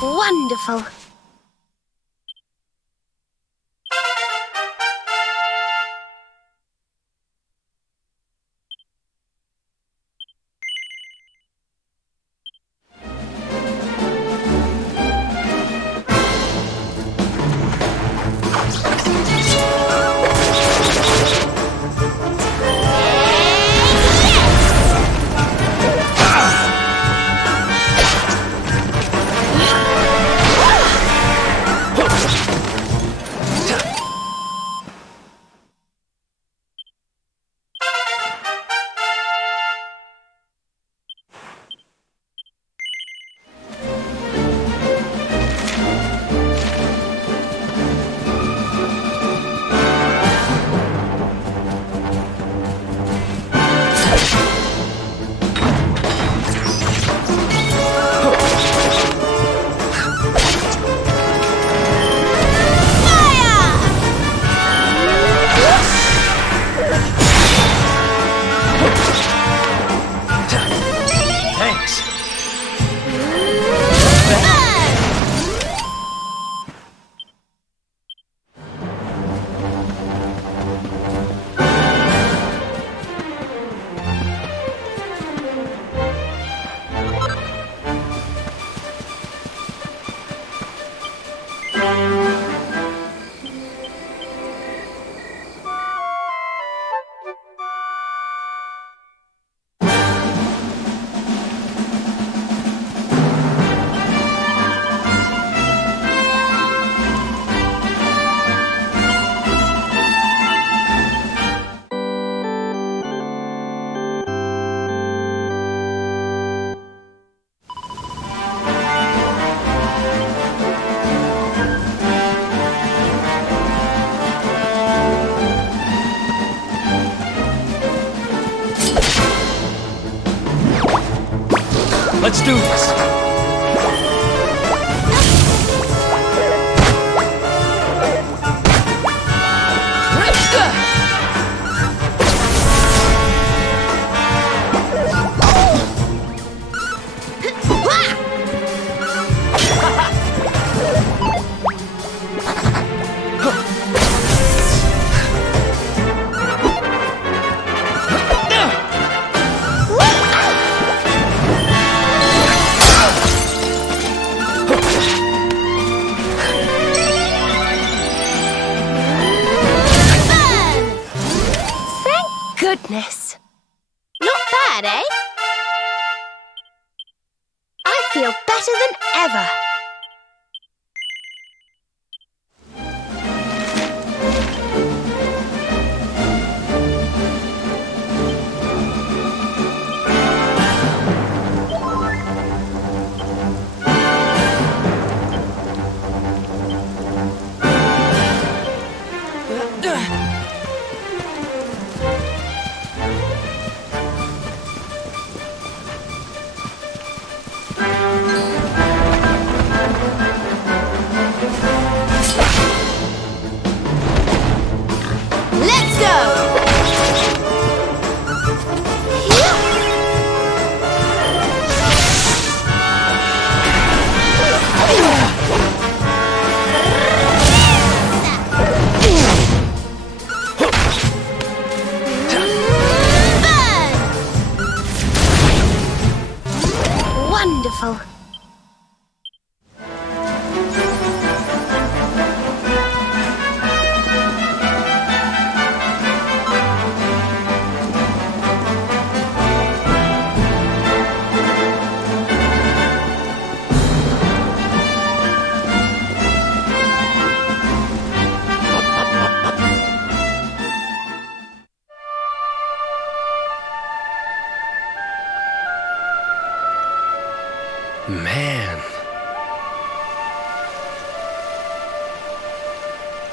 Wonderful. Let's do this! Goodness. Not bad, eh? I feel better than ever.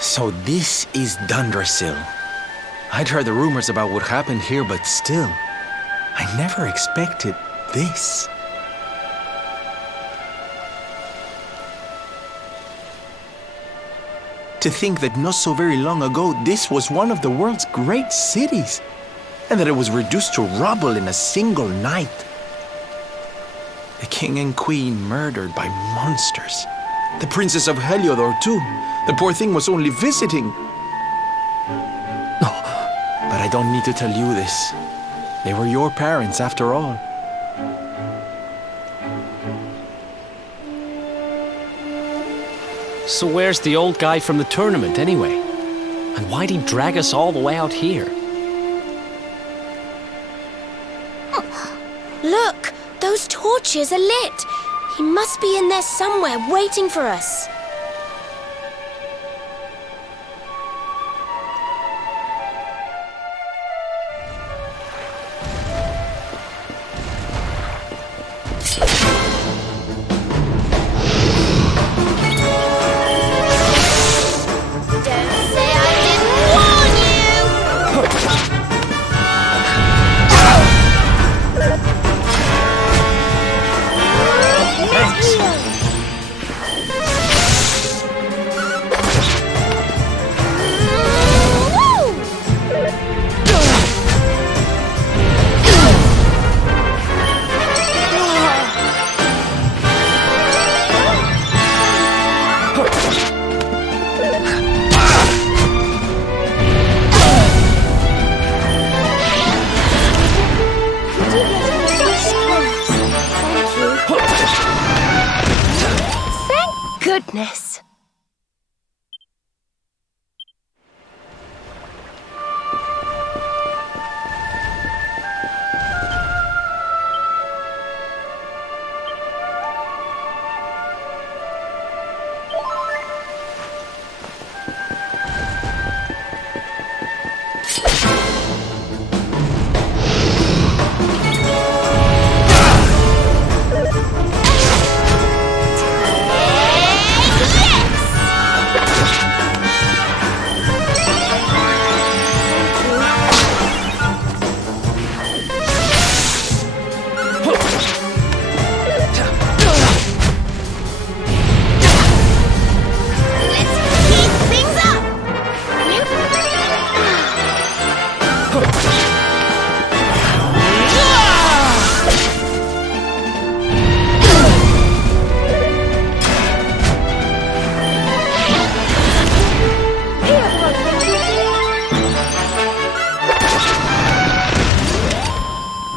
So this is Dundrasil. I'd heard the rumors about what happened here, but still, I never expected this. To think that not so very long ago, this was one of the world's great cities, and that it was reduced to rubble in a single night. The king and queen murdered by monsters. The princess of Heliodor, too. The poor thing was only visiting. Oh, but I don't need to tell you this. They were your parents, after all. So where's the old guy from the tournament, anyway? And why'd he drag us all the way out here? Look, those torches are lit. He must be in there somewhere waiting for us. Goodness.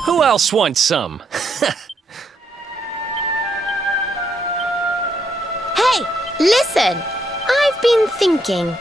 Who else wants some? Hey, listen. I've been thinking.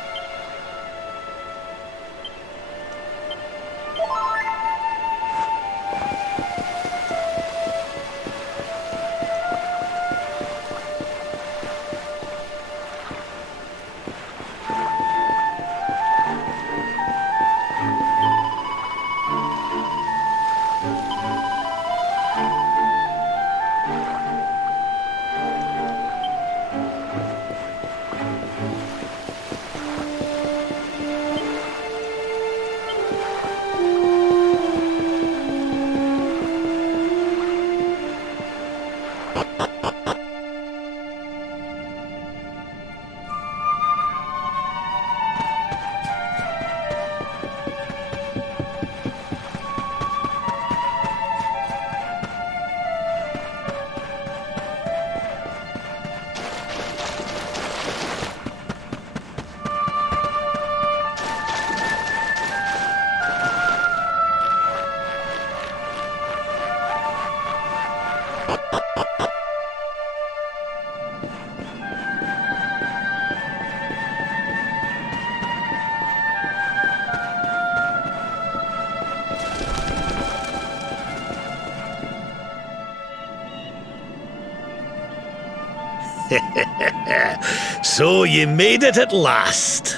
So you made it at last.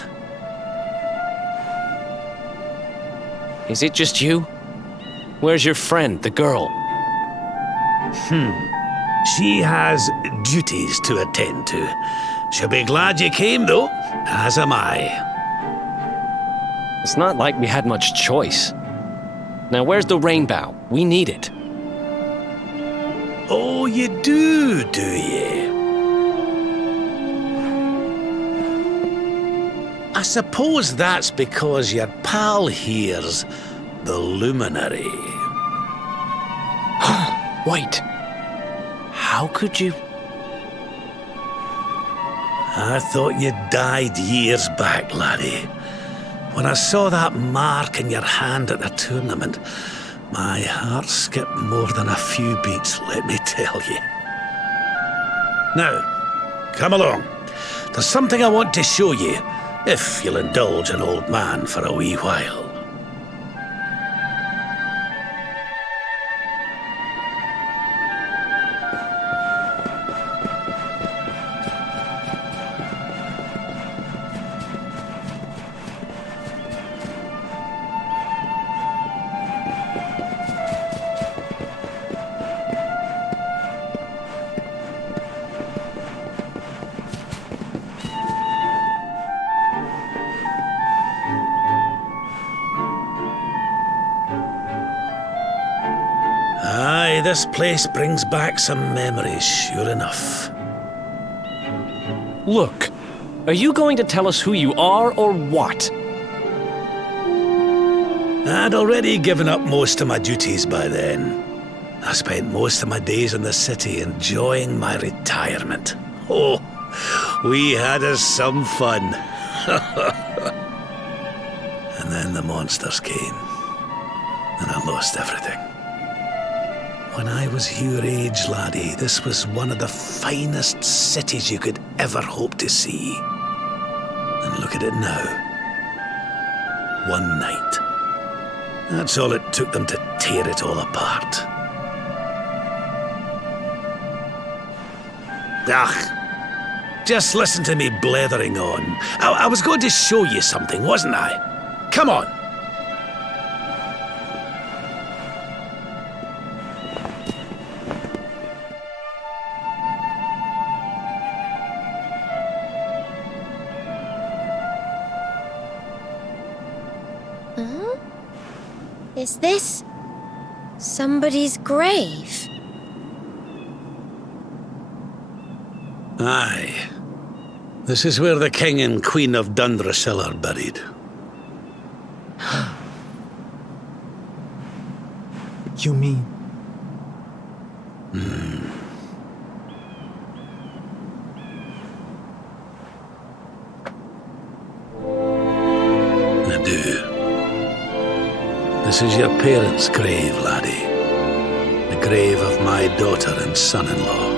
Is it just you? Where's your friend, the girl? She has duties to attend to. She'll be glad you came, though, as am I. It's not like we had much choice. Now, where's the rainbow? We need it. Oh, you do you? I suppose that's because your pal here's the luminary. Wait. How could you... I thought you died years back, laddie. When I saw that mark in your hand at the tournament, my heart skipped more than a few beats, let me tell you. Now, come along. There's something I want to show you, if you'll indulge an old man for a wee while. Aye, this place brings back some memories, sure enough. Look, are you going to tell us who you are or what? I'd already given up most of my duties by then. I spent most of my days in the city enjoying my retirement. Oh, we had us some fun. And then the monsters came, and I lost everything. When I was your age, laddie, this was one of the finest cities you could ever hope to see. And look at it now. One night. That's all it took them to tear it all apart. Just listen to me blethering on. I was going to show you something, wasn't I? Come on. Is this somebody's grave? Aye. This is where the King and Queen of Dundrasil are buried. You mean? I do. This is your parents' grave, laddie. The grave of my daughter and son-in-law.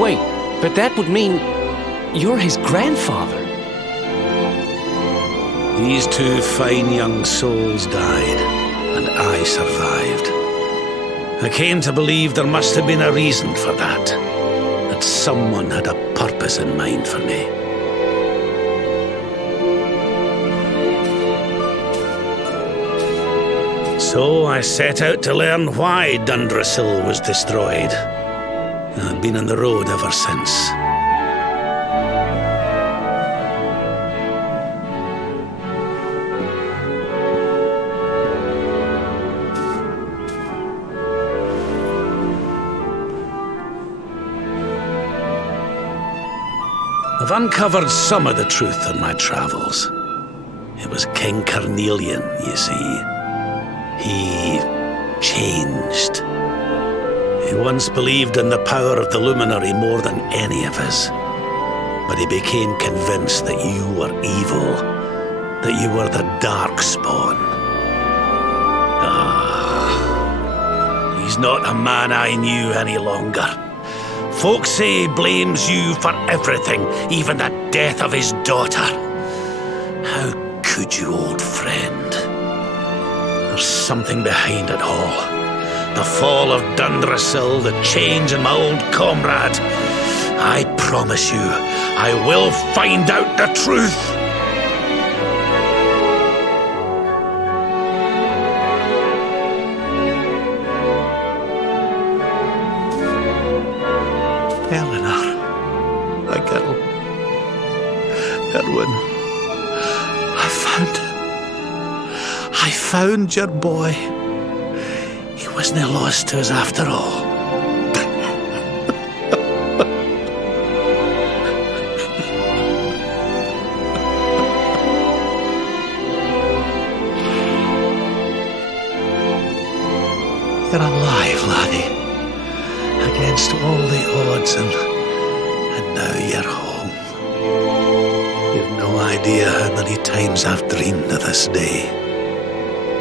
Wait, but that would mean you're his grandfather. These two fine young souls died, and I survived. I came to believe there must have been a reason for that. That someone had a purpose in mind for me. So I set out to learn why Dundrasil was destroyed. I've been on the road ever since. I've uncovered some of the truth on my travels. It was King Carnelian, you see. He changed. He once believed in the power of the luminary more than any of us. But he became convinced that you were evil, that you were the Darkspawn. He's not a man I knew any longer. Folks say he blames you for everything, even the death of his daughter. How could you, old friend? There's something behind it all. The fall of Dundrasil, the change in my old comrade. I promise you, I will find out the truth. Eleanor. girl. Erwin, I found your boy. He wasn't lost to us after all. You're alive, laddie. Against all the odds, and now you're home. You've no idea how many times I've dreamed of this day.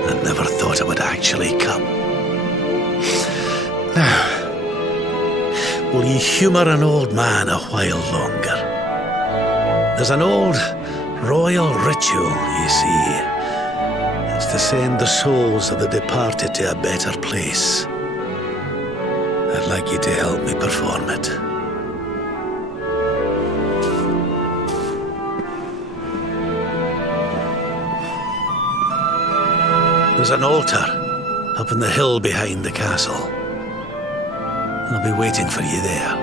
I never thought it would actually come. Now, will you humour an old man a while longer? There's an old royal ritual, you see. It's to send the souls of the departed to a better place. I'd like you to help me perform it. There's an altar up on the hill behind the castle. I'll be waiting for you there.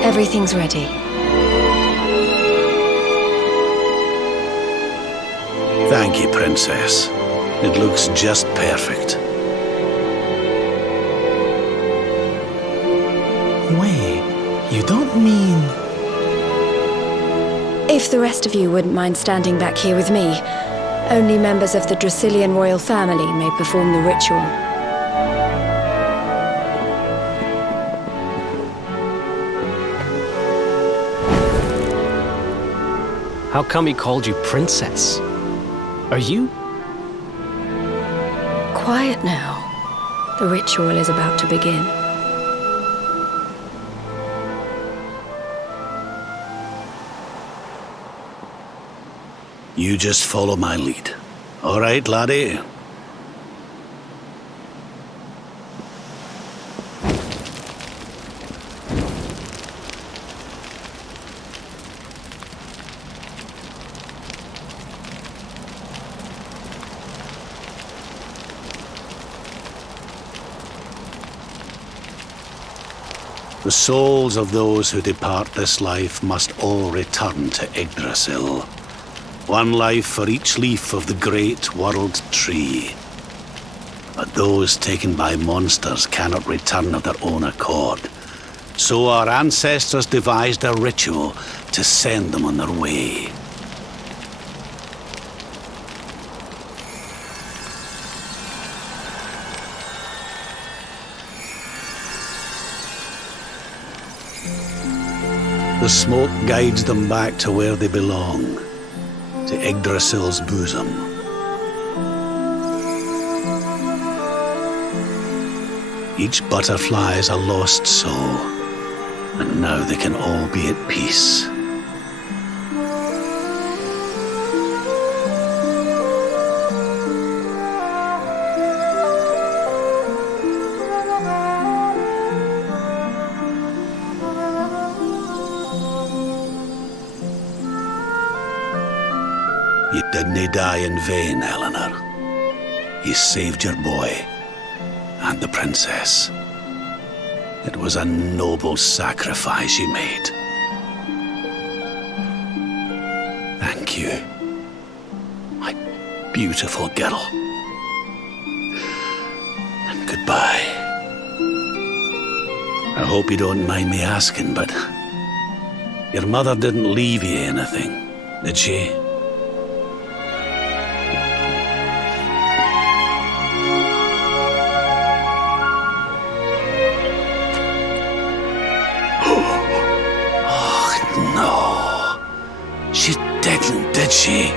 Everything's ready. Thank you, Princess. It looks just perfect. Wait, you don't mean... If the rest of you wouldn't mind standing back here with me, only members of the Dracilian royal family may perform the ritual. How come he called you princess? Are you? Quiet now. The ritual is about to begin. You just follow my lead. All right, laddie? The souls of those who depart this life must all return to Yggdrasil. One life for each leaf of the great world tree. But those taken by monsters cannot return of their own accord. So our ancestors devised a ritual to send them on their way. The smoke guides them back to where they belong, to Yggdrasil's bosom. Each butterfly is a lost soul, and now they can all be at peace. You didn't die in vain, Eleanor. You saved your boy and the princess. It was a noble sacrifice you made. Thank you, my beautiful girl. And goodbye. I hope you don't mind me asking, but your mother didn't leave you anything, did she? She didn't, did she?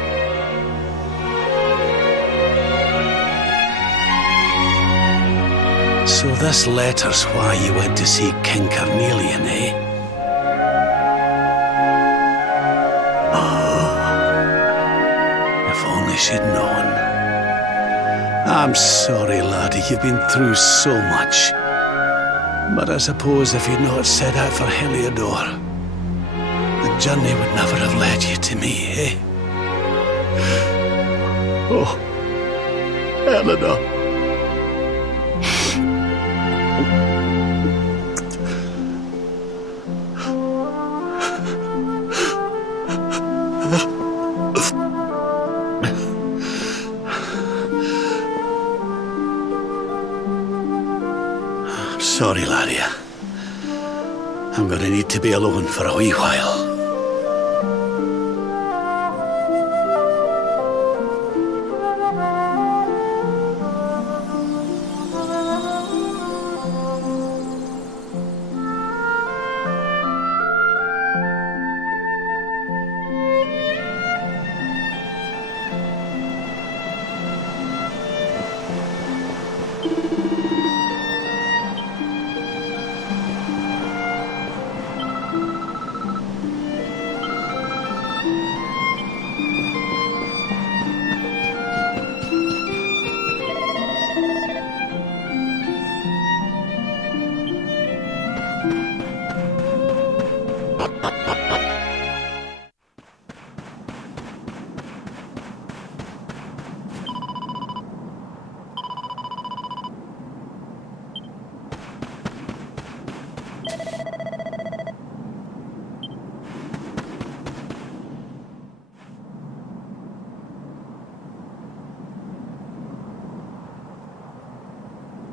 So this letter's why you went to see King Carnelian, eh? Oh, if only she'd known. I'm sorry, laddie, you've been through so much. But I suppose if you'd not set out for Heliodor, the journey would never have led you to me, eh? Oh, Eleanor. I'm sorry, laddie. I'm gonna need to be alone for a wee while.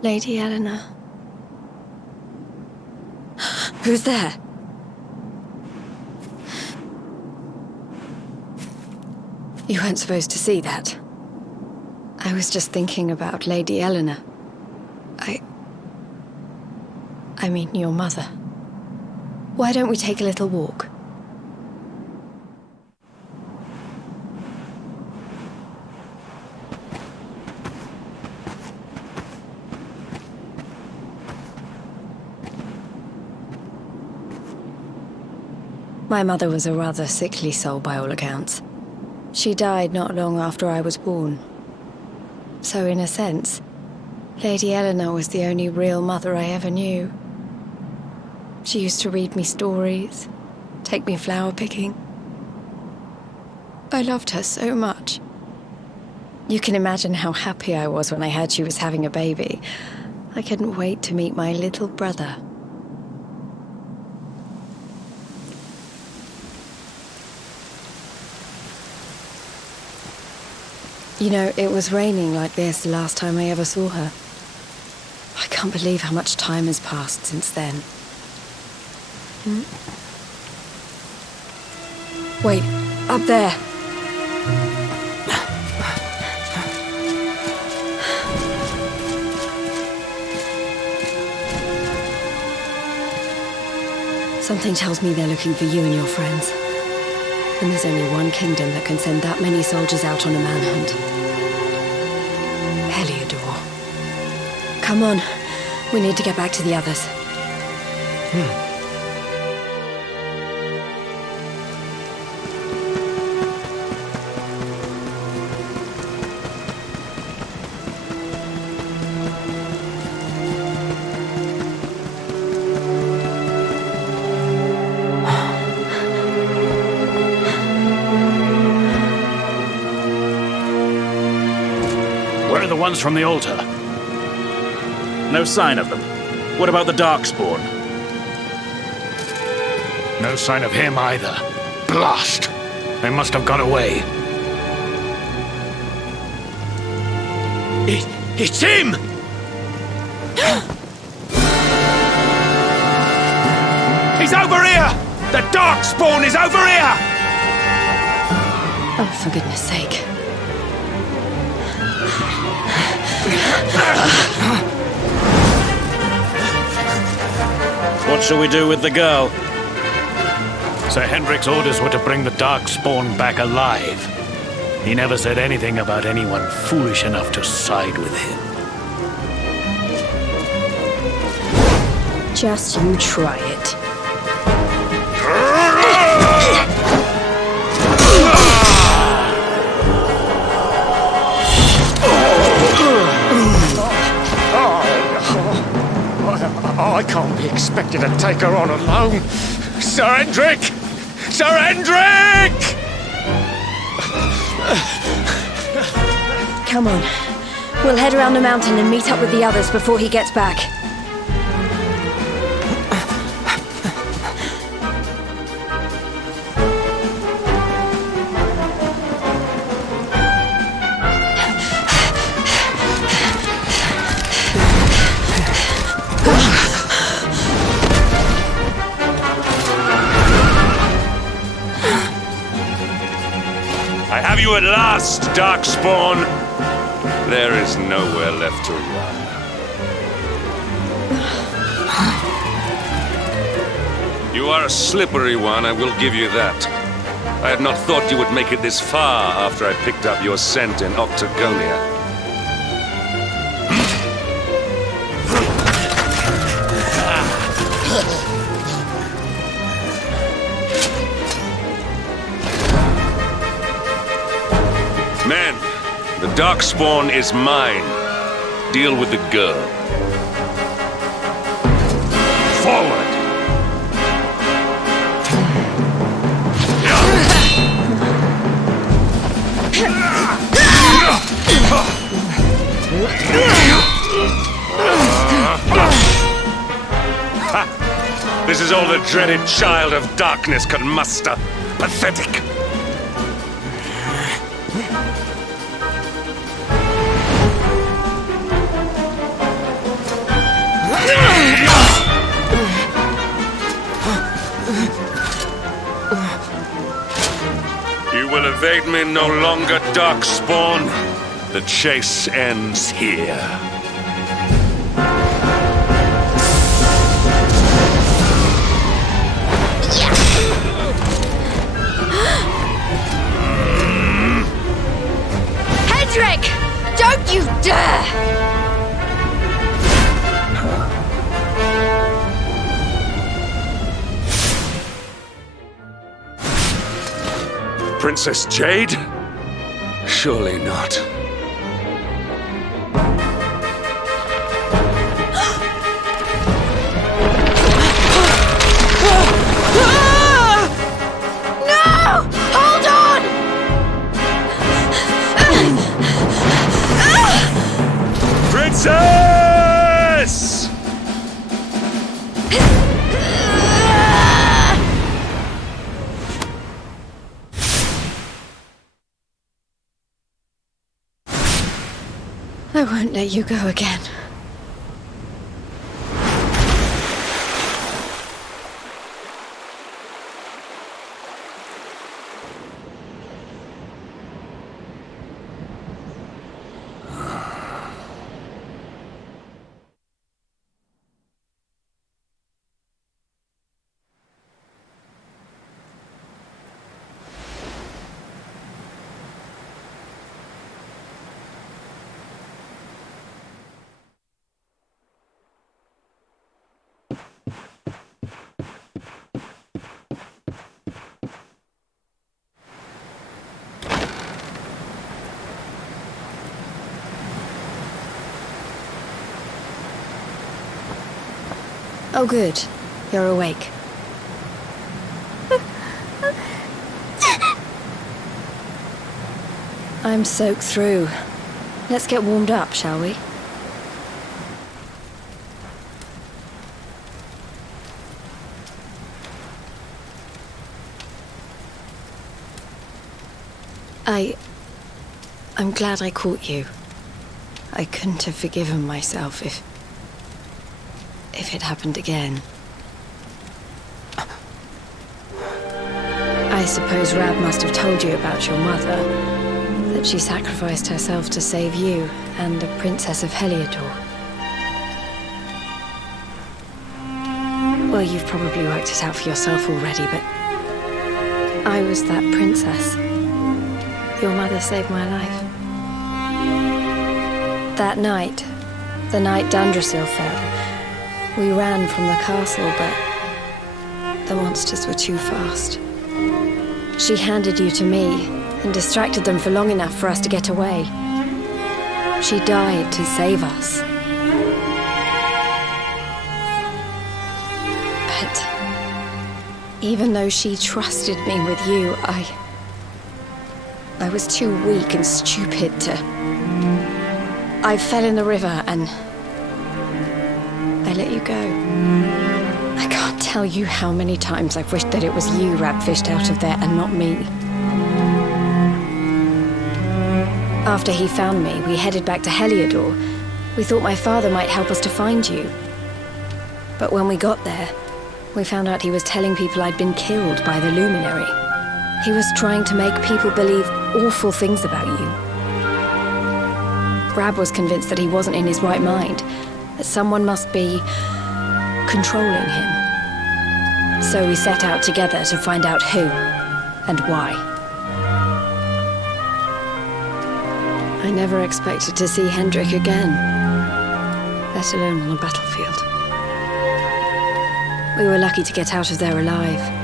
Lady Eleanor. Who's there? You weren't supposed to see that. I was just thinking about Lady Eleanor. I mean, your mother. Why don't we take a little walk? My mother was a rather sickly soul by all accounts. She died not long after I was born. So in a sense, Lady Eleanor was the only real mother I ever knew. She used to read me stories, take me flower picking. I loved her so much. You can imagine how happy I was when I heard she was having a baby. I couldn't wait to meet my little brother. You know, it was raining like this the last time I ever saw her. I can't believe how much time has passed since then. Wait, up there. Something tells me they're looking for you and your friends. And there's only one kingdom that can send that many soldiers out on a manhunt. Heliodor. Come on, we need to get back to the others. Where are the ones from the altar? No sign of them. What about the Darkspawn? No sign of him either. Blast! They must have got away. It's him! He's over here! The Darkspawn is over here! Oh, for goodness sake. What shall we do with the girl? Sir Hendrik's orders were to bring the Darkspawn back alive. He never said anything about anyone foolish enough to side with him. Just you try it. I can't be expected to take her on alone. Sir Hendrik! Sir Hendrik! Come on. We'll head around the mountain and meet up with the others before he gets back. I have you at last, Darkspawn! There is nowhere left to run. You are a slippery one, I will give you that. I had not thought you would make it this far after I picked up your scent in Octagonia. Men, the Darkspawn is mine. Deal with the girl. Forward! Ha! This is all the dreaded child of darkness can muster. Pathetic! You will evade me no longer, Darkspawn. The chase ends here. Hendrik! Don't you dare! Princess Jade? Surely not. No! Hold on! Princess! I won't let you go again. Oh, good. You're awake. I'm soaked through. Let's get warmed up, shall we? I'm glad I caught you. I couldn't have forgiven myself if it happened again. I suppose Rab must have told you about your mother, that she sacrificed herself to save you and the Princess of Heliodor. Well, you've probably worked it out for yourself already, but I was that princess. Your mother saved my life. That night, the night Dundrasil fell, we ran from the castle, but the monsters were too fast. She handed you to me and distracted them for long enough for us to get away. She died to save us. But even though she trusted me with you, I was too weak and stupid to... I fell in the river and I let you go. I can't tell you how many times I've wished that it was you Rab fished out of there and not me. After he found me, we headed back to Heliodor. We thought my father might help us to find you. But when we got there, we found out he was telling people I'd been killed by the Luminary. He was trying to make people believe awful things about you. Rab was convinced that he wasn't in his right mind, that someone must be controlling him. So we set out together to find out who and why. I never expected to see Hendrik again, let alone on a battlefield. We were lucky to get out of there alive.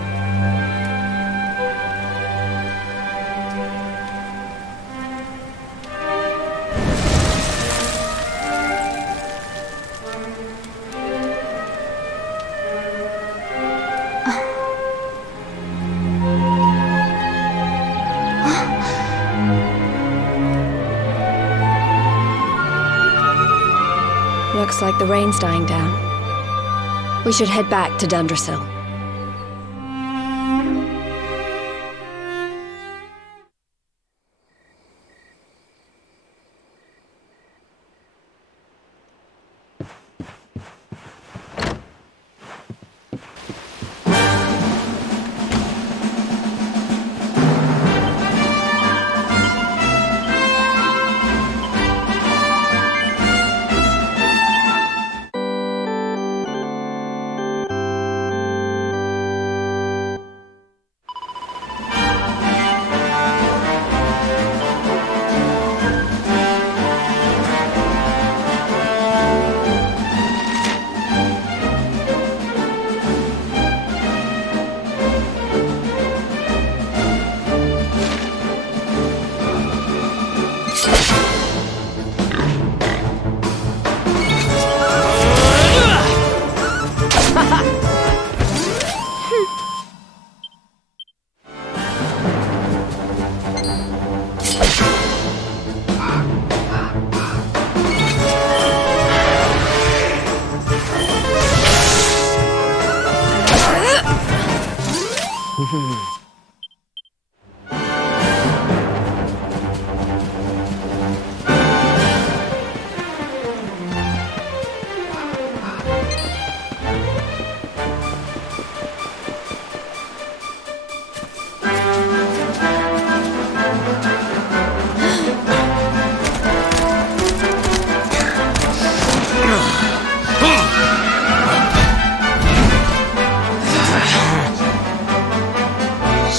Looks like the rain's dying down. We should head back to Dundrasil.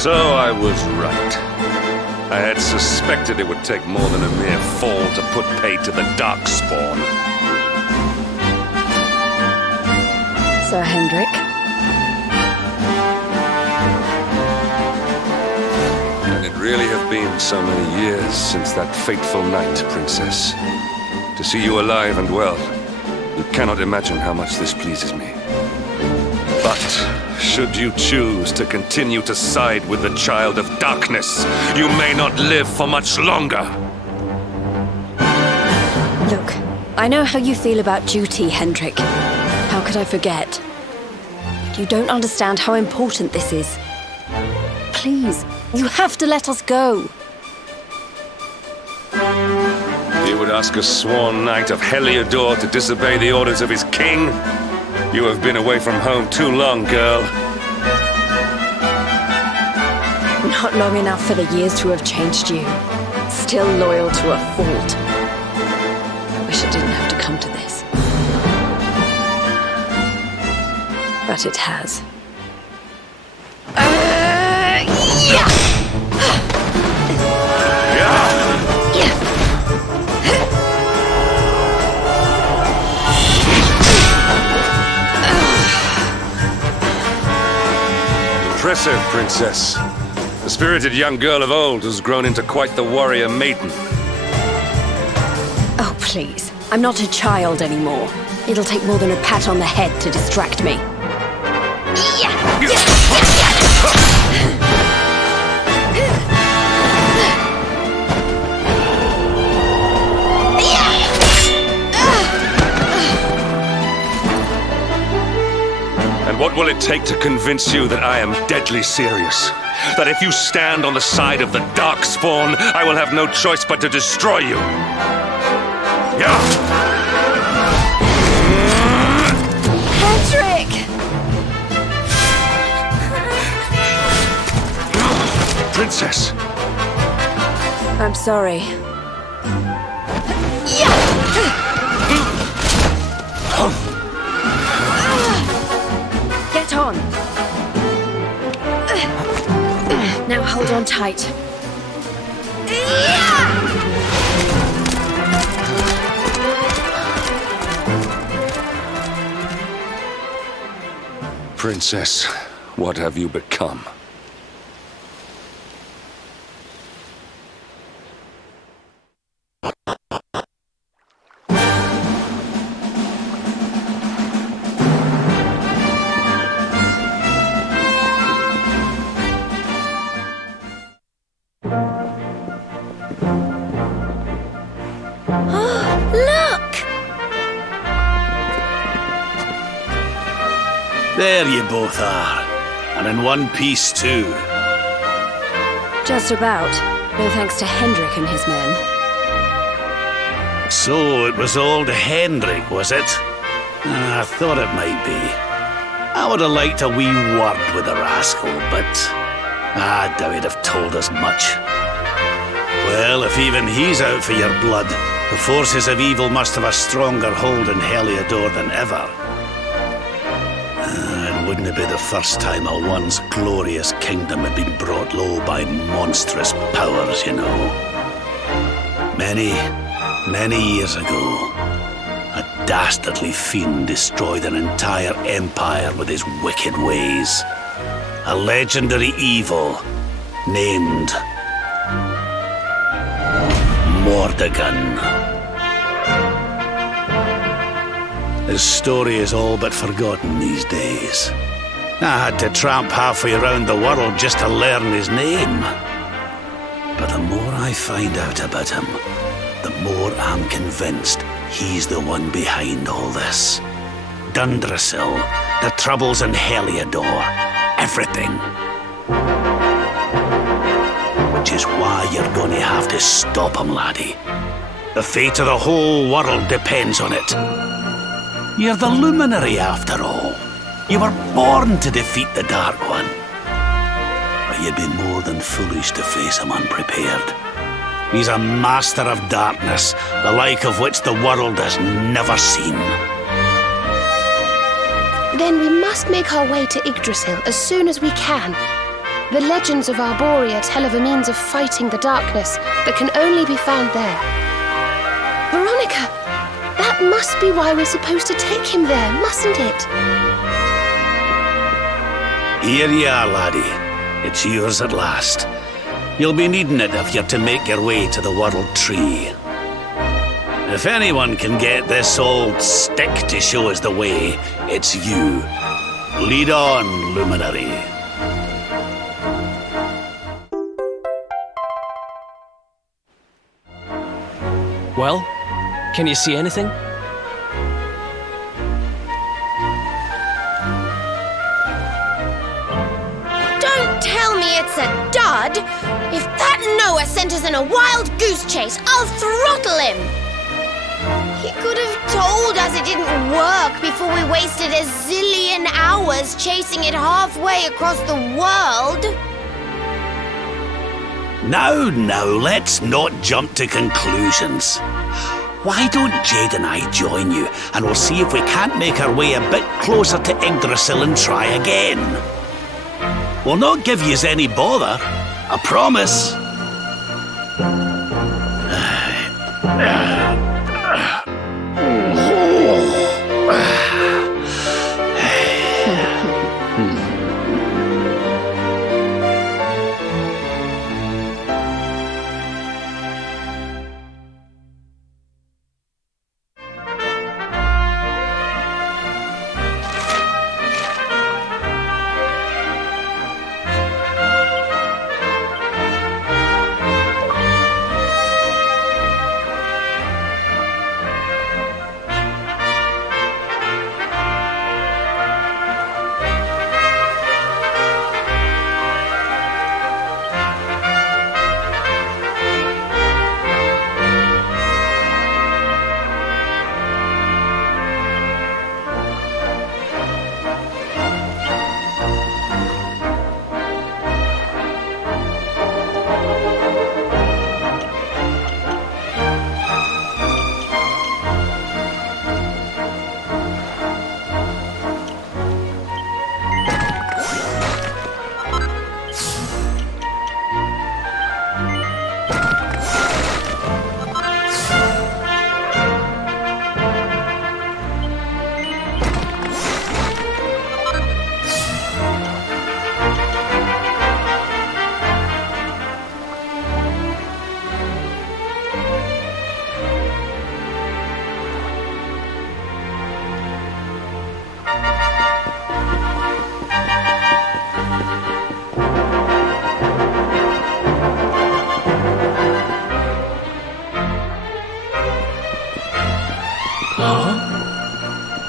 So I was right. I had suspected it would take more than a mere fall to put pay to the Darkspawn. Sir Hendrik? And it really have been so many years since that fateful night, Princess. To see you alive and well, you cannot imagine how much this pleases me. But should you choose to continue to side with the Child of Darkness, you may not live for much longer. Look, I know how you feel about duty, Hendrik. How could I forget? You don't understand how important this is. Please, you have to let us go. you would ask a sworn knight of Heliodor to disobey the orders of his king? You have been away from home too long, girl. Not long enough for the years to have changed you. Still loyal to a fault. I wish it didn't have to come to this. But it has. Impressive, princess. The spirited young girl of old has grown into quite the warrior maiden. Oh, please. I'm not a child anymore. It'll take more than a pat on the head to distract me. And what will it take to convince you that I am deadly serious? That if you stand on the side of the Darkspawn, I will have no choice but to destroy you? Yeah! Patrick! Princess! I'm sorry. Get on. Now hold on tight. Princess, what have you become? There you both are. And in one piece, too. Just about. No thanks to Hendrik and his men. So it was old Hendrik, was it? I thought it might be. I would have liked a wee word with the rascal, but I doubt he'd have told us much. Well, if even he's out for your blood, the forces of evil must have a stronger hold in Heliodor than ever. Wouldn't it be the first time a once glorious kingdom had been brought low by monstrous powers, you know? Many, many years ago, a dastardly fiend destroyed an entire empire with his wicked ways. A legendary evil named Mordegon. His story is all but forgotten these days. I had to tramp halfway around the world just to learn his name. But the more I find out about him, the more I'm convinced he's the one behind all this. Dundrasil, the troubles in Heliodor, everything. Which is why you're going to have to stop him, laddie. The fate of the whole world depends on it. You're the luminary, after all. You were born to defeat the Dark One. But you'd be more than foolish to face him unprepared. He's a master of darkness, the like of which the world has never seen. Then we must make our way to Yggdrasil as soon as we can. The legends of Arborea tell of a means of fighting the darkness that can only be found there. Veronica! That must be why we're supposed to take him there, mustn't it? Here you are, laddie. It's yours at last. You'll be needing it if you're to make your way to the World Tree. If anyone can get this old stick to show us the way, it's you. Lead on, Luminary. Well, can you see anything? Don't tell me it's a dud! If that Noah sent us in a wild goose chase, I'll throttle him! He could have told us it didn't work before we wasted a zillion hours chasing it halfway across the world. Now, let's not jump to conclusions. Why don't Jade and I join you, and we'll see if we can't make our way a bit closer to Yggdrasil and try again. We'll not give yous any bother, I promise.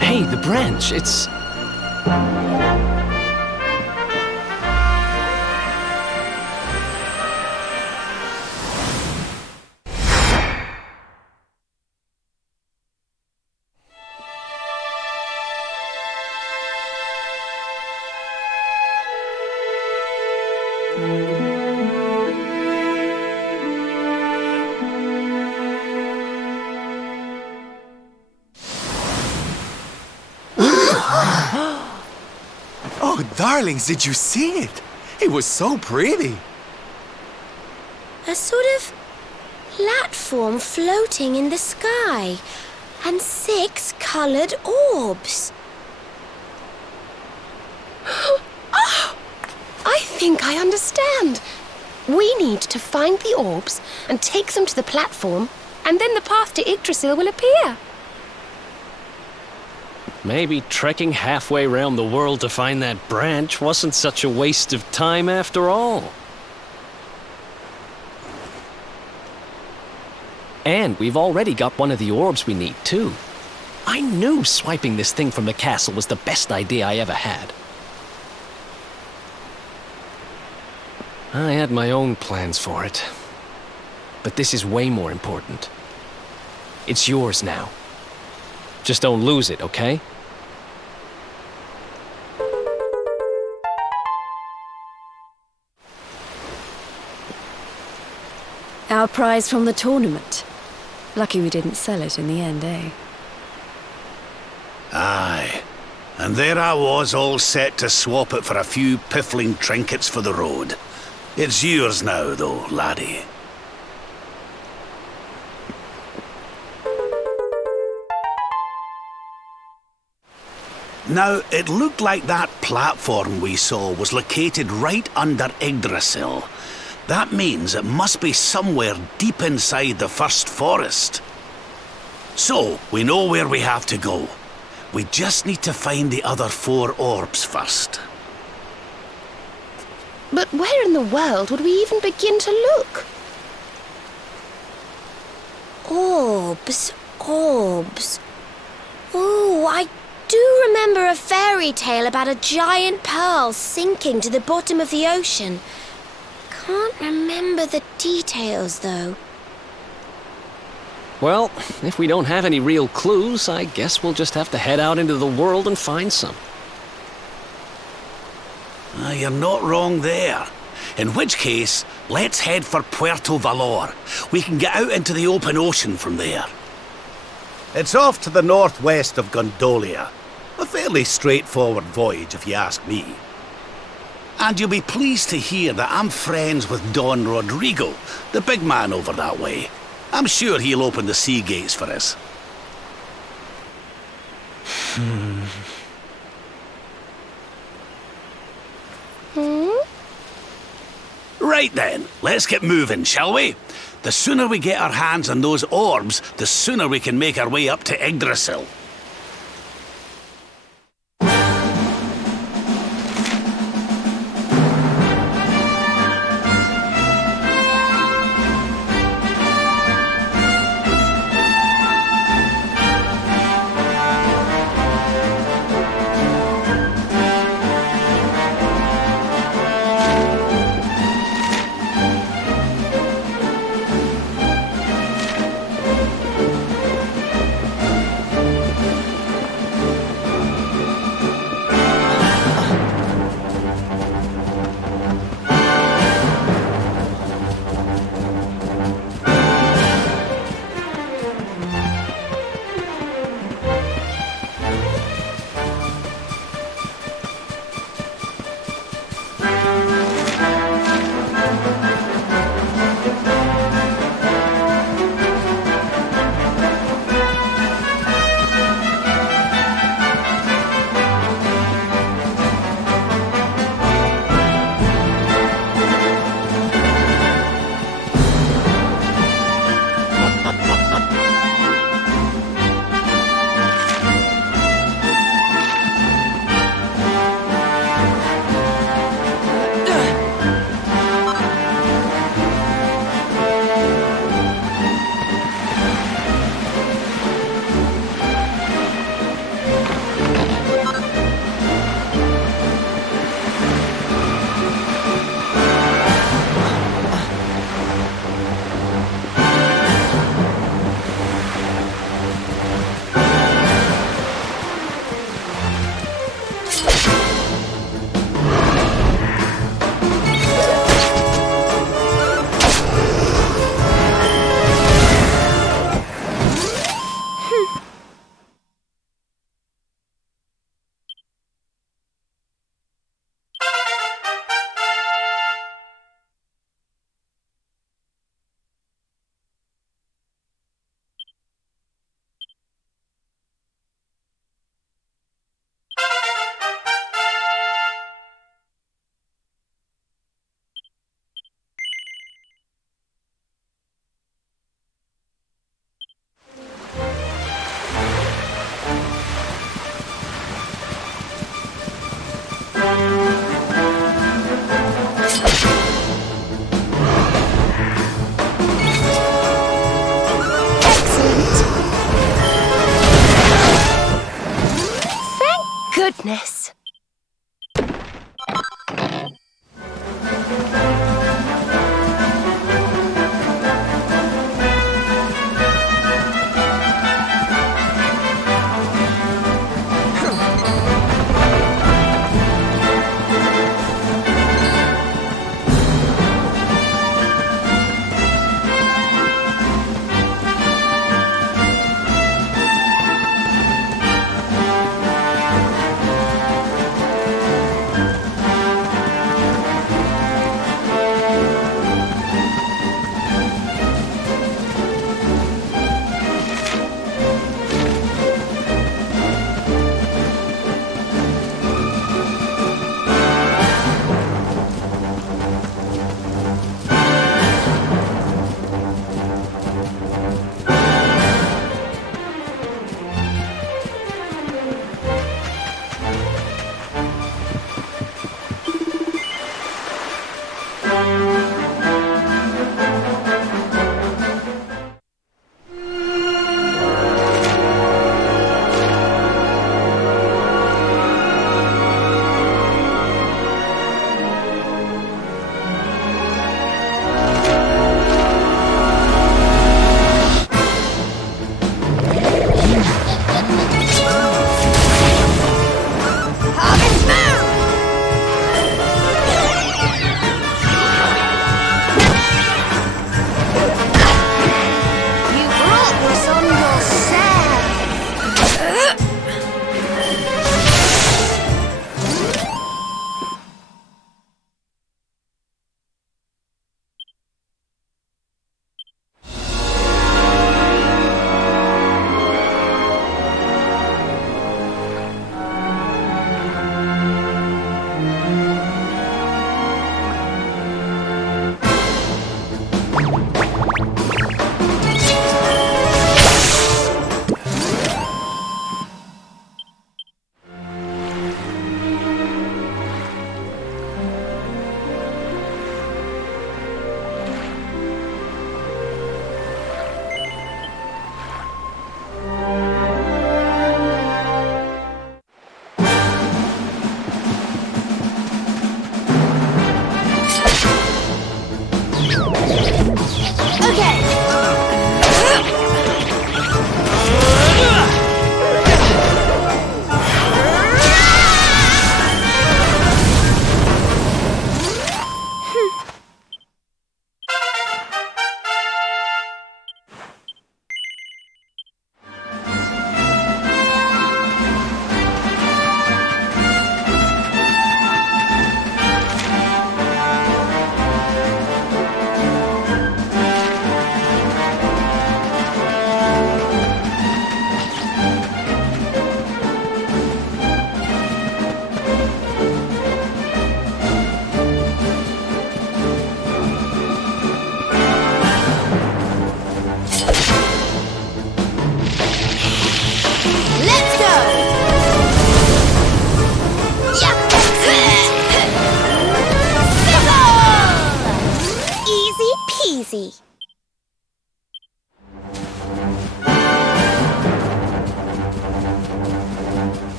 Hey, the branch, it's... Oh, darlings, did you see it? It was so pretty. A sort of platform floating in the sky, and 6 coloured orbs. Oh, I think I understand. We need to find the orbs and take them to the platform, and then the path to Yggdrasil will appear. Maybe trekking halfway around the world to find that branch wasn't such a waste of time after all. And we've already got one of the orbs we need, too. I knew swiping this thing from the castle was the best idea I ever had. I had my own plans for it. But this is way more important. It's yours now. Just don't lose it, okay? Our prize from the tournament. Lucky we didn't sell it in the end, eh? Aye. And there I was, all set to swap it for a few piffling trinkets for the road. It's yours now, though, laddie. Now, it looked like that platform we saw was located right under Yggdrasil. That means it must be somewhere deep inside the first forest. So, we know where we have to go. We just need to find the other 4 orbs first. But where in the world would we even begin to look? Orbs, orbs. Oh, I do remember a fairy tale about a giant pearl sinking to the bottom of the ocean. Can't remember the details, though. Well, if we don't have any real clues, I guess we'll just have to head out into the world and find some. You're not wrong there. In which case, let's head for Puerto Valor. We can get out into the open ocean from there. It's off to the northwest of Gondolia. A fairly straightforward voyage, if you ask me. And you'll be pleased to hear that I'm friends with Don Rodrigo, the big man over that way. I'm sure he'll open the sea gates for us. Right then, let's get moving, shall we? The sooner we get our hands on those orbs, the sooner we can make our way up to Yggdrasil.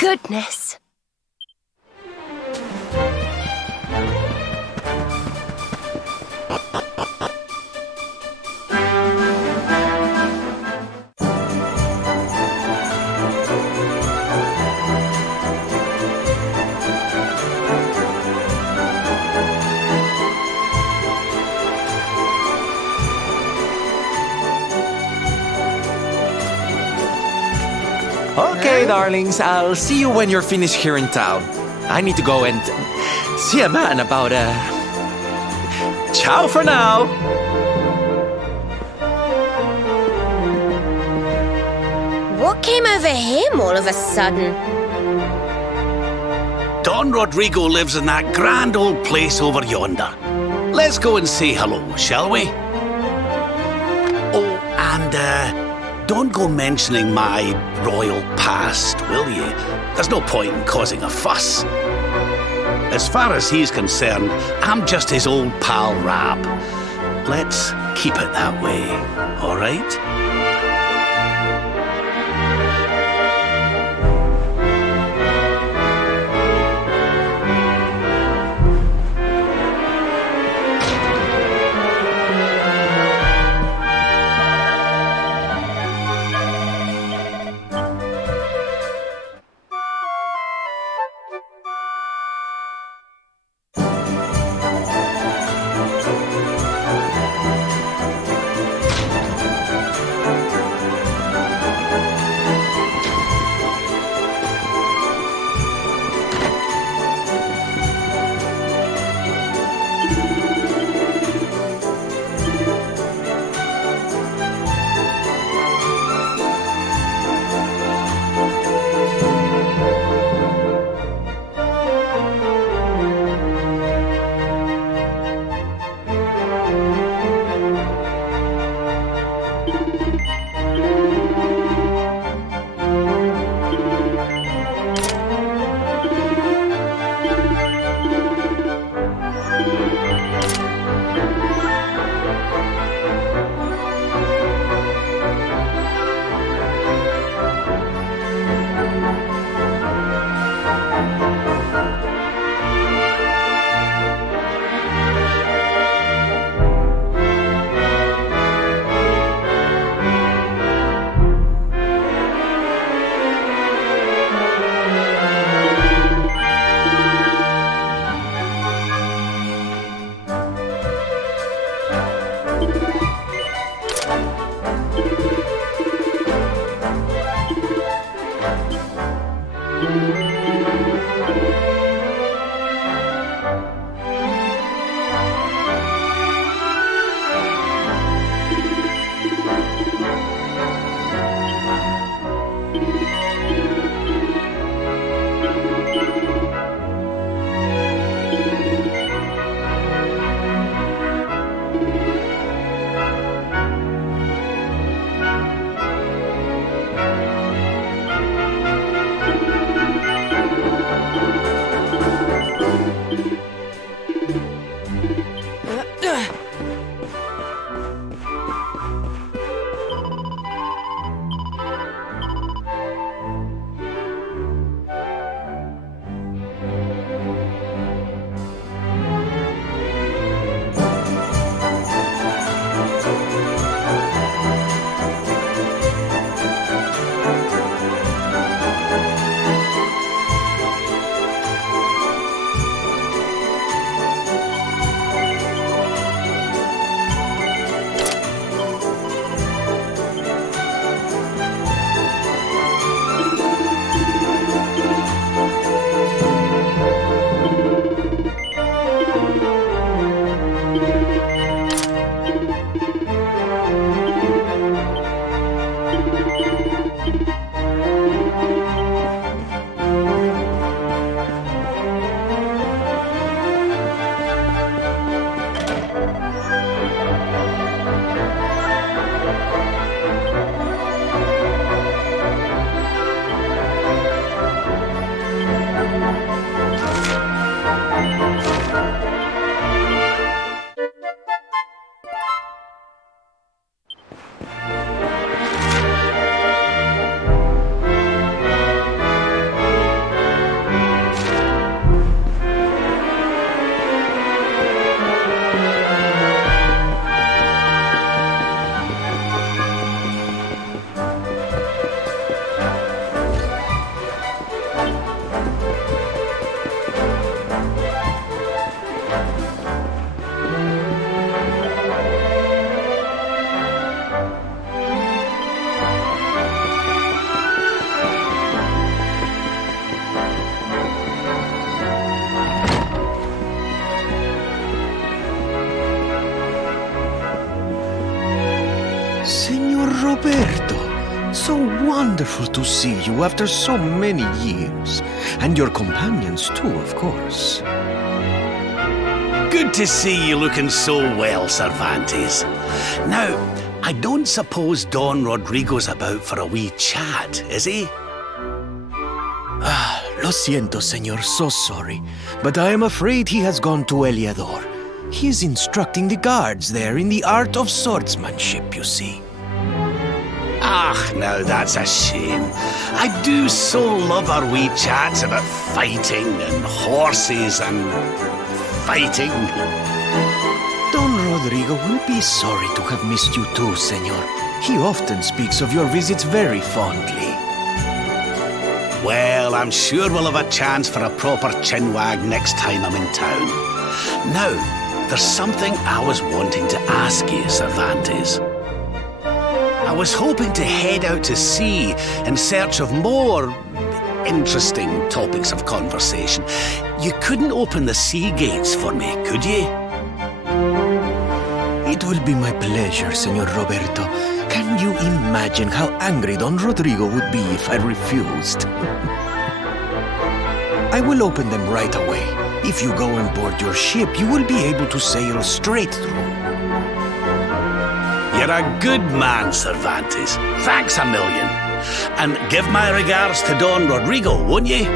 Goodness. Okay, darlings, I'll see you when you're finished here in town. I need to go and see a man about Ciao for now! What came over him all of a sudden? Don Rodrigo lives in that grand old place over yonder. Let's go and say hello, shall we? Oh, and don't go mentioning my royal past, will you? There's no point in causing a fuss. As far as he's concerned, I'm just his old pal Rab. Let's keep it that way, all right? Roberto, so wonderful to see you after so many years. And your companions too, of course. Good to see you looking so well, Cervantes. Now, I don't suppose Don Rodrigo's about for a wee chat, is he? Lo siento, senor, so sorry. But I am afraid he has gone to Eliador. He is instructing the guards there in the art of swordsmanship, you see. Ah, now that's a shame. I do so love our wee chats about fighting and horses and fighting. Don Rodrigo will be sorry to have missed you too, senor. He often speaks of your visits very fondly. Well, I'm sure we'll have a chance for a proper chinwag next time I'm in town. Now, there's something I was wanting to ask you, Cervantes. I was hoping to head out to sea in search of more interesting topics of conversation. You couldn't open the sea gates for me, could you? It will be my pleasure, Senor Roberto. Can you imagine how angry Don Rodrigo would be if I refused? I will open them right away. If you go and board your ship, you will be able to sail straight through. You're a good man, Cervantes. Thanks a million. And give my regards to Don Rodrigo, won't you?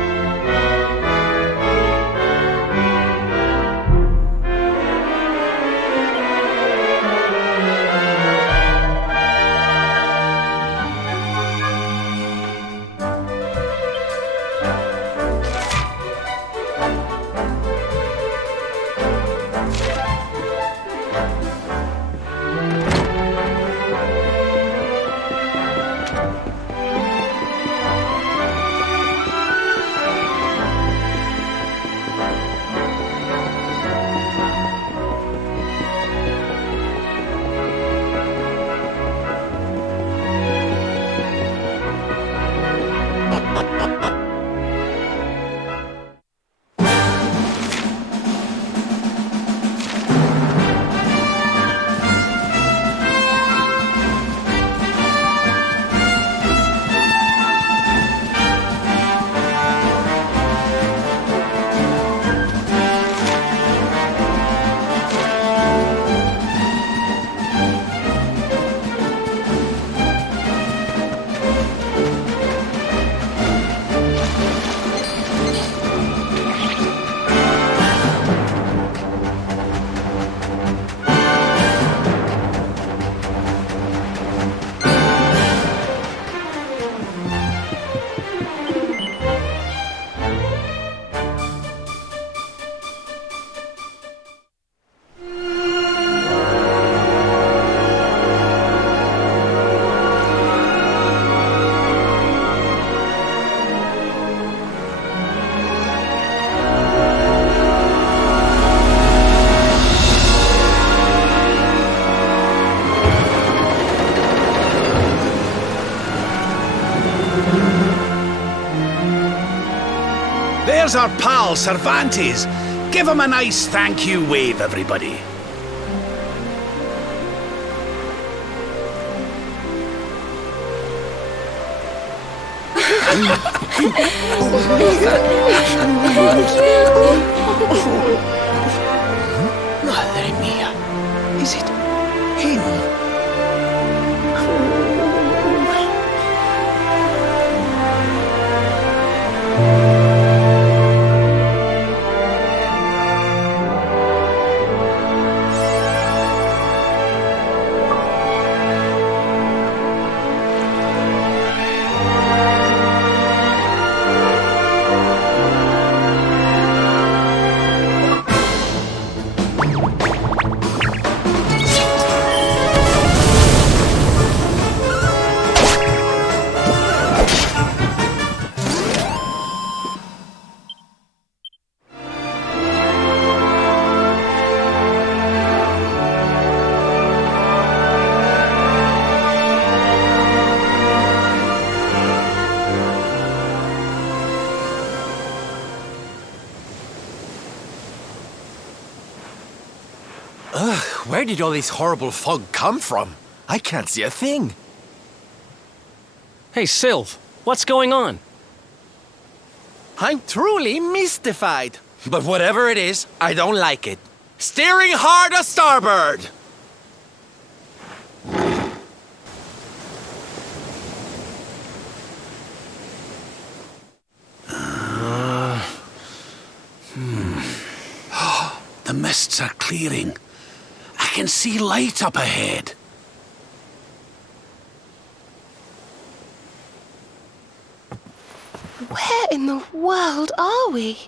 There's our pal, Cervantes. Give him a nice thank you wave, everybody. Madre mía. Is it him? Where did all this horrible fog come from? I can't see a thing. Hey, Sylv, what's going on? I'm truly mystified. But whatever it is, I don't like it. Steering hard a starboard! The mists are clearing. I can see light up ahead. Where in the world are we?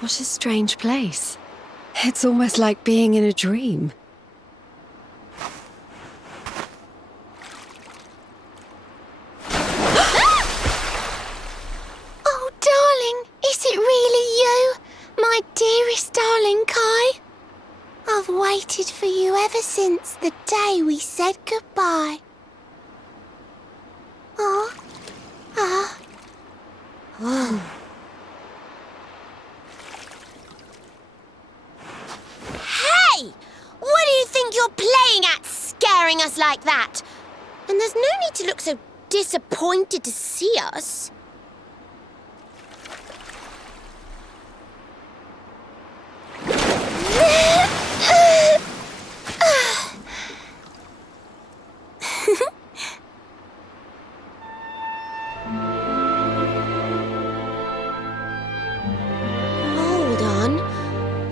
What a strange place. It's almost like being in a dream. Oh, darling, is it really you? My dearest darling Kai? I've waited for you ever since the day we said goodbye. Oh. Hey! What do you think you're playing at, scaring us like that? And there's no need to look so disappointed to see us. Hold on.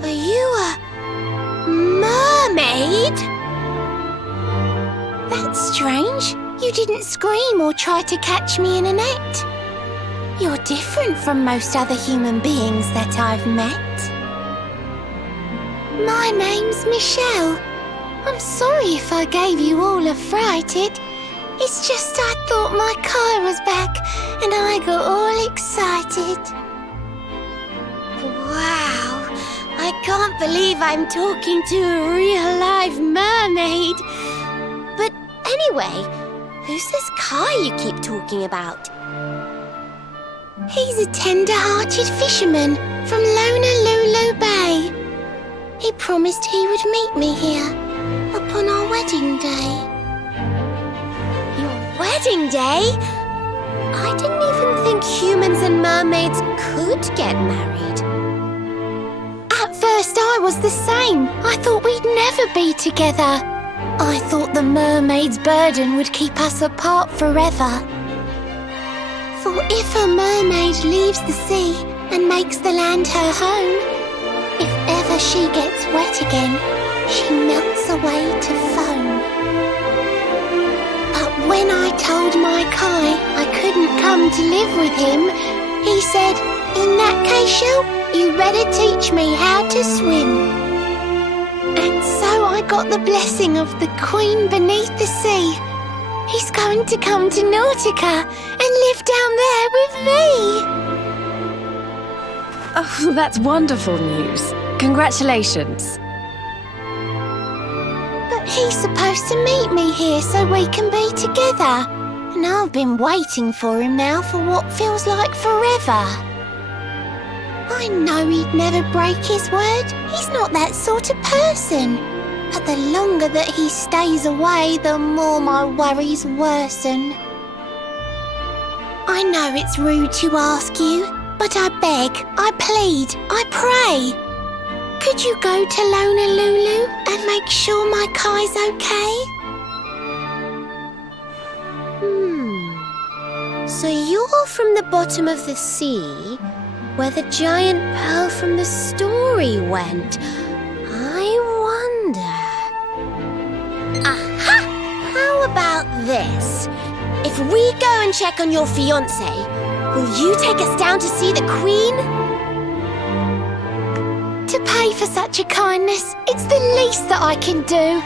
Are you a mermaid? That's strange. You didn't scream or try to catch me in a net. You're different from most other human beings that I've met. My name's Michelle. I'm sorry if I gave you all a fright. It's just I thought my Kai was back and I got all excited. Wow, I can't believe I'm talking to a real live mermaid. But anyway, who's this Kai you keep talking about? He's a tender-hearted fisherman from Honolulu Bay. He promised he would meet me here upon our wedding day. Your wedding day? I didn't even think humans and mermaids could get married. At first I was the same. I thought we'd never be together. I thought the mermaid's burden would keep us apart forever. For if a mermaid leaves the sea and makes the land her home, if ever she gets wet again, she melts away to foam. But when I told my Kai I couldn't come to live with him, he said, "In that case, Shell, you better teach me how to swim." And so I got the blessing of the Queen beneath the sea. He's going to come to Nautica and live down there with me. Oh, that's wonderful news. Congratulations. But he's supposed to meet me here so we can be together. And I've been waiting for him now for what feels like forever. I know he'd never break his word. He's not that sort of person. But the longer that he stays away, the more my worries worsen. I know it's rude to ask you, but I beg, I plead, I pray. Could you go to Honolulu and make sure my Kai's okay? So you're from the bottom of the sea, where the giant pearl from the story went. I wonder. Aha! How about this? If we go and check on your fiancé, will you take us down to see the Queen? To pay for such a kindness, it's the least that I can do.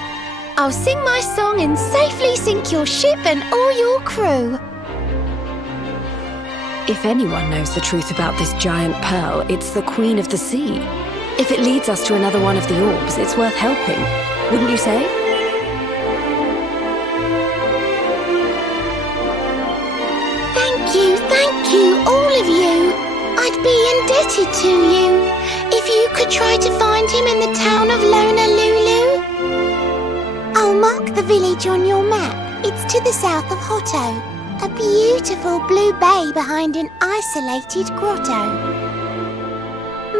I'll sing my song and safely sink your ship and all your crew. If anyone knows the truth about this giant pearl, it's the Queen of the Sea. If it leads us to another one of the orbs, it's worth helping. Wouldn't you say? Thank you, all of you. I'd be indebted to you. If you could try to find him in the town of Honolulu. I'll mark the village on your map. It's to the south of Hotto. A beautiful blue bay behind an isolated grotto.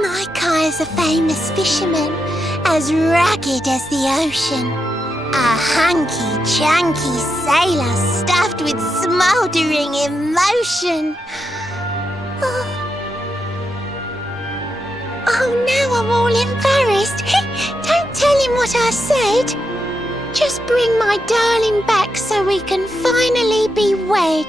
My Kai's a famous fisherman, as rugged as the ocean. A hanky-chanky sailor stuffed with smouldering emotion. Oh, now I'm all embarrassed. Don't tell him what I said. Just bring my darling back so we can finally be wed.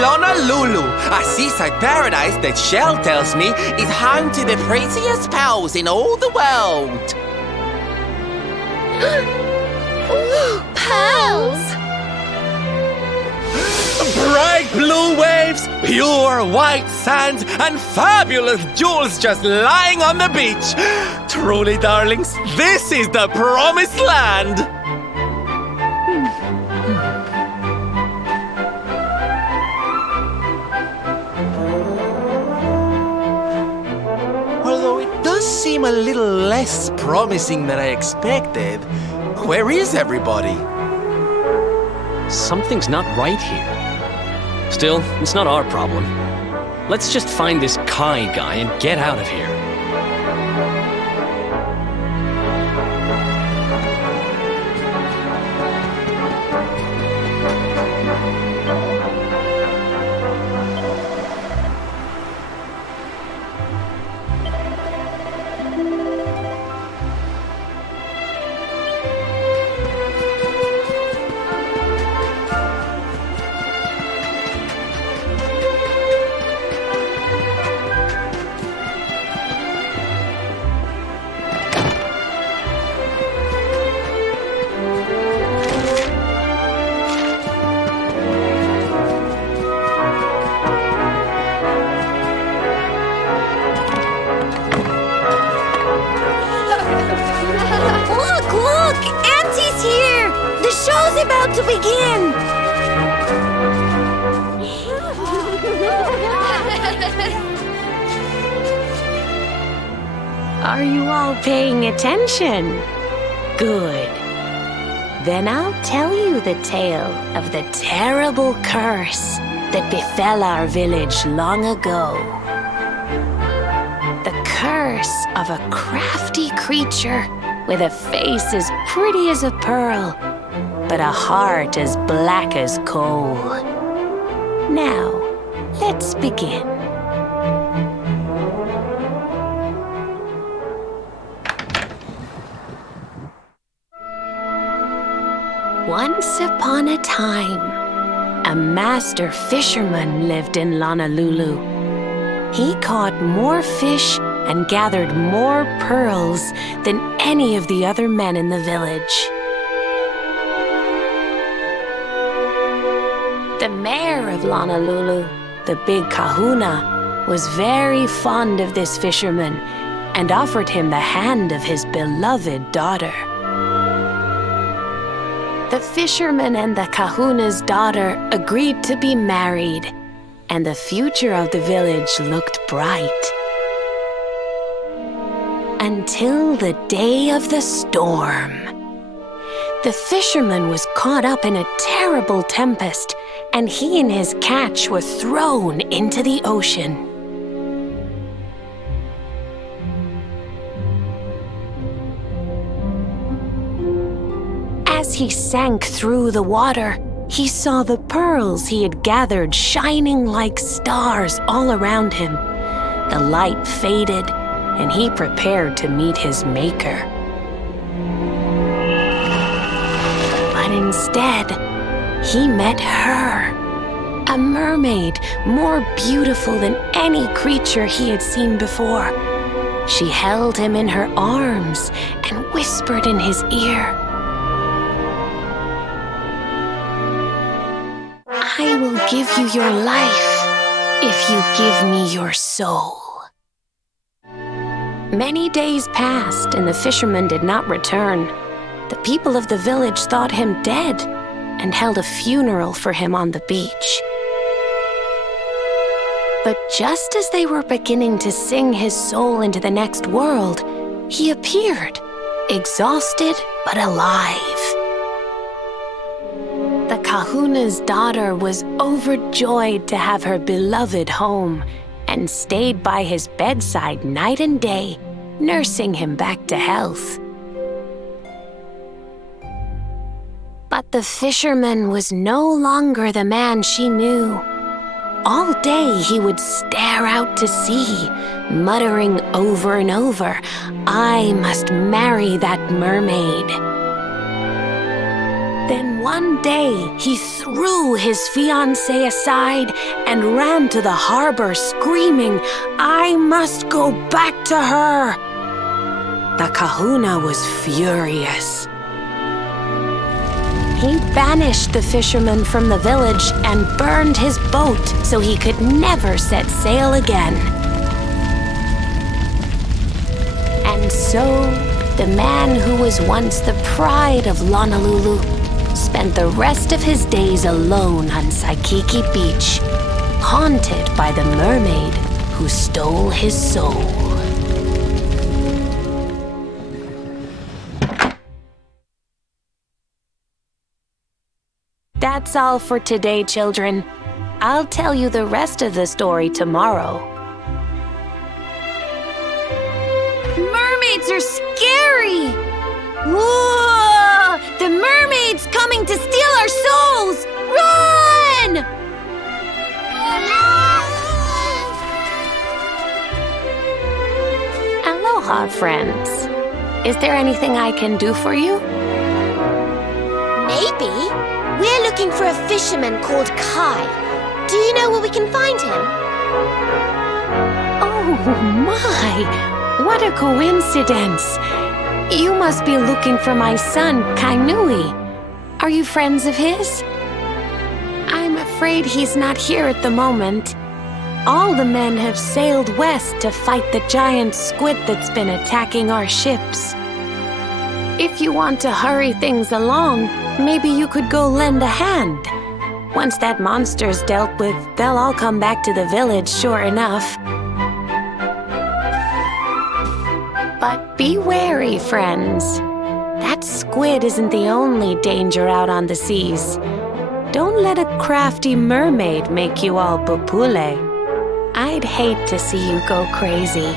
Honolulu, a seaside paradise that Shell tells me is home to the prettiest pearls in all the world. Pearls! Bright blue waves! waves, pure white sand, and fabulous jewels just lying on the beach. Truly, darlings, this is the promised land. Although it does seem a little less promising than I expected, where is everybody? Something's not right here. Still, it's not our problem. Let's just find this Kai guy and get out of here. About to begin! Are you all paying attention? Good. Then I'll tell you the tale of the terrible curse that befell our village long ago. The curse of a crafty creature with a face as pretty as a pearl, but a heart as black as coal. Now, let's begin. Once upon a time, a master fisherman lived in Honolulu. He caught more fish and gathered more pearls than any of the other men in the village. The mayor of Honolulu, the big kahuna, was very fond of this fisherman and offered him the hand of his beloved daughter. The fisherman and the kahuna's daughter agreed to be married, and the future of the village looked bright. Until the day of the storm. The fisherman was caught up in a terrible tempest, and he and his catch were thrown into the ocean. As he sank through the water, he saw the pearls he had gathered shining like stars all around him. The light faded, and he prepared to meet his maker. But instead, he met her, a mermaid more beautiful than any creature he had seen before. She held him in her arms and whispered in his ear, "I will give you your life if you give me your soul." Many days passed and the fisherman did not return. The people of the village thought him dead and held a funeral for him on the beach. But just as they were beginning to sing his soul into the next world, he appeared, exhausted but alive. The kahuna's daughter was overjoyed to have her beloved home and stayed by his bedside night and day, nursing him back to health. But the fisherman was no longer the man she knew. All day he would stare out to sea, muttering over and over, "I must marry that mermaid." Then one day he threw his fiancée aside and ran to the harbor screaming, "I must go back to her." The kahuna was furious. He banished the fisherman from the village and burned his boat so he could never set sail again. And so, the man who was once the pride of Honolulu spent the rest of his days alone on Saikiki Beach, haunted by the mermaid who stole his soul. That's all for today, children. I'll tell you the rest of the story tomorrow. Mermaids are scary! Whoa! The mermaid's coming to steal our souls! Run! Aloha, friends. Is there anything I can do for you? Maybe. We're looking for a fisherman called Kai. Do you know where we can find him? Oh my! What a coincidence! You must be looking for my son, Kainui. Are you friends of his? I'm afraid he's not here at the moment. All the men have sailed west to fight the giant squid that's been attacking our ships. If you want to hurry things along, maybe you could go lend a hand. Once that monster's dealt with, they'll all come back to the village, sure enough. But be wary, friends. That squid isn't the only danger out on the seas. Don't let a crafty mermaid make you all pupule. I'd hate to see you go crazy.